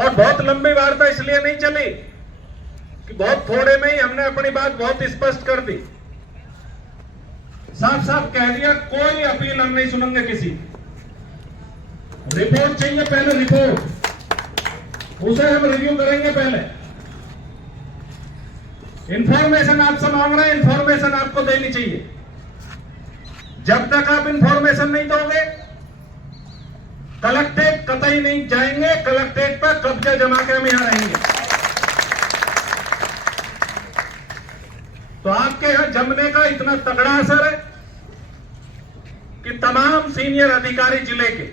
और बहुत लंबी वार्ता इसलिए नहीं चली कि बहुत थोड़े में ही हमने अपनी बात बहुत स्पष्ट कर दी, साफ साफ कह दिया कोई अपील हम नहीं सुनेंगे किसी। रिपोर्ट चाहिए पहले, रिपोर्ट उसे हम रिव्यू करेंगे पहले। इंफॉर्मेशन आपसे मांग रहे हैं, इंफॉर्मेशन आपको देनी चाहिए। जब तक आप इंफॉर्मेशन नहीं दोगे कलेक्ट्रेट कतई नहीं जाएंगे, कलेक्ट्रेट पर कब्जा जमा के हम यहां रहेंगे। तो आपके यहां जमने का इतना तगड़ा असर है कि तमाम सीनियर अधिकारी जिले के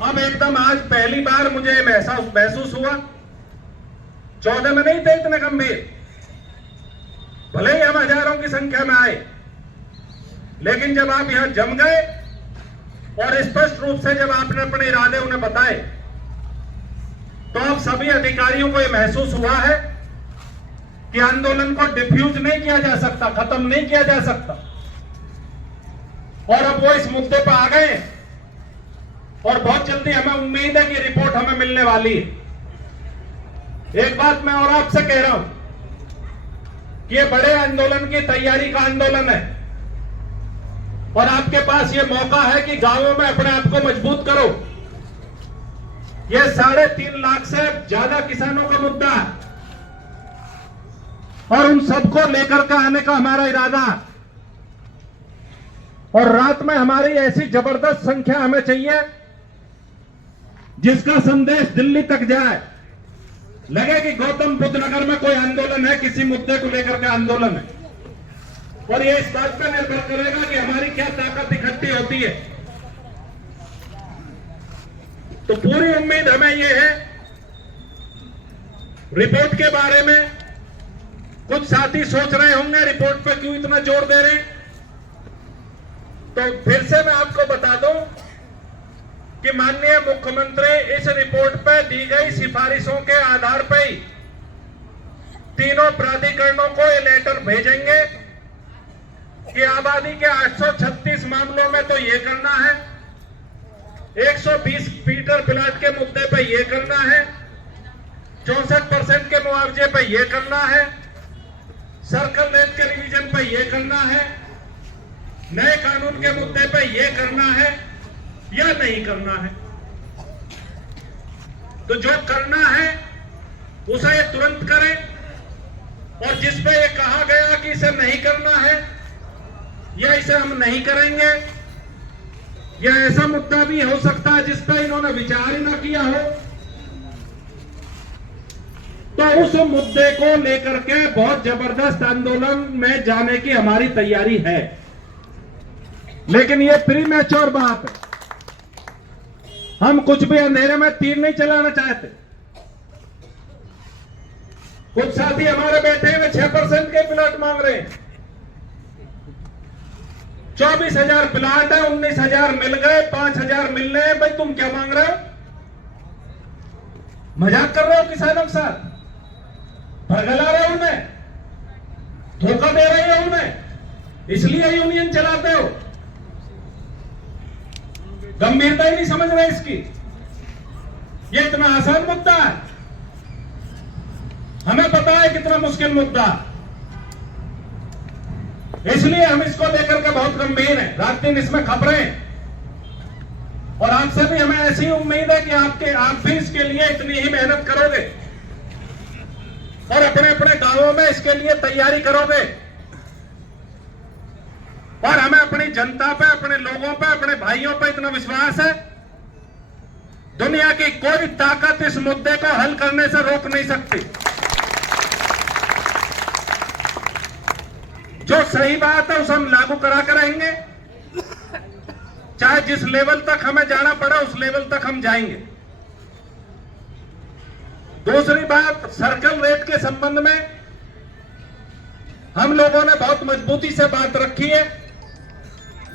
अब एकदम आज पहली बार मुझे महसूस हुआ, 14 में नहीं थे इतने गंभीर, भले ही हम हजारों की संख्या में आए, लेकिन जब आप यहां जम गए और स्पष्ट रूप से जब आपने अपने इरादे उन्हें बताए, तो अब सभी अधिकारियों को यह महसूस हुआ है कि आंदोलन को डिफ्यूज नहीं किया जा सकता, खत्म नहीं किया जा सकता। और अब वो इस मुद्दे पर आ गए और बहुत जल्दी हमें उम्मीद है कि रिपोर्ट हमें मिलने वाली है। एक बात मैं और आपसे कह रहा हूं कि ये बड़े आंदोलन की तैयारी का आंदोलन है और आपके पास ये मौका है कि गांवों में अपने आप को मजबूत करो। ये 3.5 लाख से ज्यादा किसानों का मुद्दा है और उन सबको लेकर के आने का हमारा इरादा है। और रात में हमारी ऐसी जबरदस्त संख्या हमें चाहिए जिसका संदेश दिल्ली तक जाए, लगे कि गौतम बुद्ध नगर में कोई आंदोलन है, किसी मुद्दे को लेकर के आंदोलन है। और यह इस बात पर निर्भर करेगा कि हमारी क्या ताकत इकट्ठी होती है। तो पूरी उम्मीद हमें यह है। रिपोर्ट के बारे में कुछ साथी सोच रहे होंगे रिपोर्ट पर क्यों इतना जोर दे रहे हैं, तो फिर से मैं आपको बता दूं कि माननीय मुख्यमंत्री इस रिपोर्ट पर दी गई सिफारिशों के आधार पर ही तीनों प्राधिकरणों को ये लेटर भेजेंगे कि आबादी के 836 मामलों में तो ये करना है, 120 फीटर प्लाट के मुद्दे पर ये करना है, 64% के मुआवजे पर ये करना है, सर्कल रेट के रिवीजन पर ये करना है, नए कानून के मुद्दे पर ये करना है या नहीं करना है। तो जो करना है उसे ये तुरंत करें और जिस पे ये कहा गया कि इसे नहीं करना है या इसे हम नहीं करेंगे, या ऐसा मुद्दा भी हो सकता है जिस पर इन्होंने विचार ही ना किया हो, तो उस मुद्दे को लेकर के बहुत जबरदस्त आंदोलन में जाने की हमारी तैयारी है। लेकिन यह प्रीमैच्योर बात है, हम कुछ भी अंधेरे में तीर नहीं चलाना चाहते। कुछ साथी हमारे बैठे हुए 6% के प्लाट मांग रहे हैं, 24,000 प्लाट है, 19,000 मिल गए, 5,000 मिल रहे हैं। भाई तुम क्या मांग रहे हो? मजाक कर रहे हो किसानों के साथ? भरगला रहे हो उन्हें, धोखा दे रहे हो उन्हें, इसलिए यूनियन चलाते हो। गंभीरता ही नहीं समझ रहे इसकी। ये इतना आसान मुद्दा है, हमें पता है कितना मुश्किल मुद्दा, इसलिए हम इसको लेकर के बहुत गंभीर हैं। रात दिन इसमें खबरें, और आपसे भी हमें ऐसी उम्मीद है कि आप भी इसके लिए इतनी ही मेहनत करोगे और अपने अपने गांवों में इसके लिए तैयारी करोगे। और हमें अपनी जनता पे, अपने लोगों पे, अपने भाइयों पे इतना विश्वास है, दुनिया की कोई ताकत इस मुद्दे को हल करने से रोक नहीं सकती। जो सही बात है उसे हम लागू करा कर रहेंगे, चाहे जिस लेवल तक हमें जाना पड़ा उस लेवल तक हम जाएंगे। दूसरी बात, सर्कल रेट के संबंध में हम लोगों ने बहुत मजबूती से बात रखी है,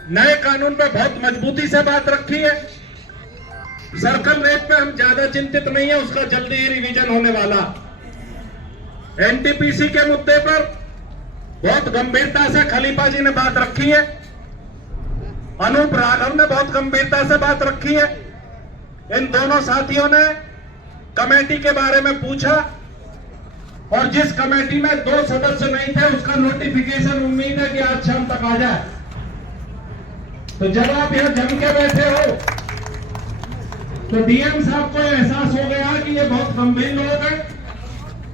नए कानून पे बहुत मजबूती से बात रखी है। सर्कल रेट पे हम ज्यादा चिंतित नहीं है, उसका जल्दी ही रिवीजन होने वाला। एनटीपीसी के मुद्दे पर बहुत गंभीरता से खलीफा जी ने बात रखी है, अनूप राघव ने बहुत गंभीरता से बात रखी है। इन दोनों साथियों ने कमेटी के बारे में पूछा और जिस कमेटी में 2 सदस्य नहीं थे उसका नोटिफिकेशन उम्मीद है कि आज शाम तक आ जाए। तो जब आप यहां जम के बैठे हो तो डीएम साहब को एहसास हो गया कि ये बहुत गंभीर लोग हैं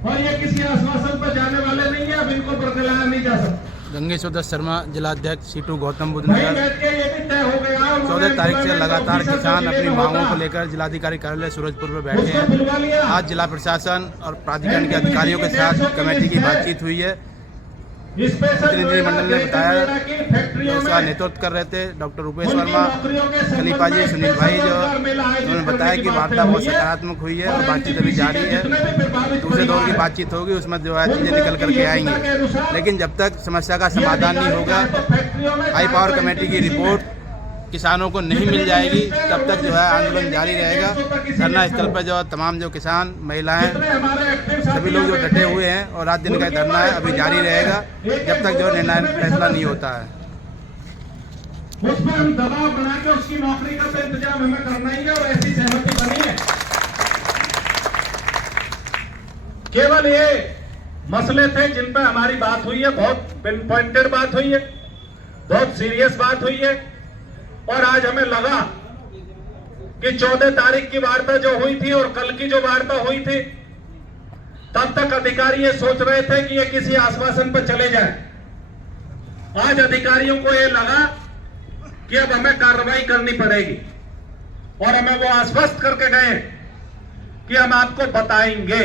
और ये किसी आश्वासन पर जाने वाले नहीं है, अब इनको बरकरार नहीं जा सकता। गंगेश्वर दत्त शर्मा जिलाध्यक्ष सीटू गौतम बुद्ध वहीं नगर। बैठ के ये भी तय हो गया 14 तारीख से लगातार ऑफिसर किसान जो अपनी जिले में मांगों होगा, को लेकर जिलाधिकारी कार्यालय सूरजपुर में बैठे उसको हैं। बुलवा लिया। आज जिला प्रशासन और प्राधिकरण के अधिकारियों के साथ कमेटी की बातचीत हुई है। प्रतिनिधिमंडल ने बताया कि उसका नेतृत्व कर रहे थे डॉक्टर रूपेश वर्मा, खलीफा जी, सुनील भाई, जो उन्होंने बताया कि वार्ता बहुत सकारात्मक हुई है और बातचीत अभी जारी है। दूसरे दौर की बातचीत होगी, उसमें जो है चीज़ें निकल करके आएंगी। लेकिन जब तक समस्या का समाधान नहीं होगा, हाई पावर कमेटी की रिपोर्ट किसानों को नहीं मिल जाएगी, तब तक जो है आंदोलन जारी रहेगा। धरना स्थल पर जो तमाम जो किसान, महिलाएं, सभी लोग जो डटे हुए हैं और रात दिन का धरना है अभी जारी रहेगा जब तक जो निर्णायक फैसला नहीं होता है। उस पर हम दबाव बना के उसकी नौकरी का तो इंतजाम हमें करना ही है और ऐसी सहमति बनी है। केवल ये मसले थे जिन पर हमारी बात हुई है, बहुत पिन पॉइंटेड बात हुई है, बहुत सीरियस बात हुई है। और आज हमें लगा कि 14 तारीख की वार्ता जो हुई थी और कल की जो वार्ता हुई थी, तब तक अधिकारी ये सोच रहे थे कि ये किसी आश्वासन पर चले जाए। आज अधिकारियों को ये लगा कि अब हमें कार्रवाई करनी पड़ेगी और हमें वो आश्वस्त करके गए कि हम आपको बताएंगे।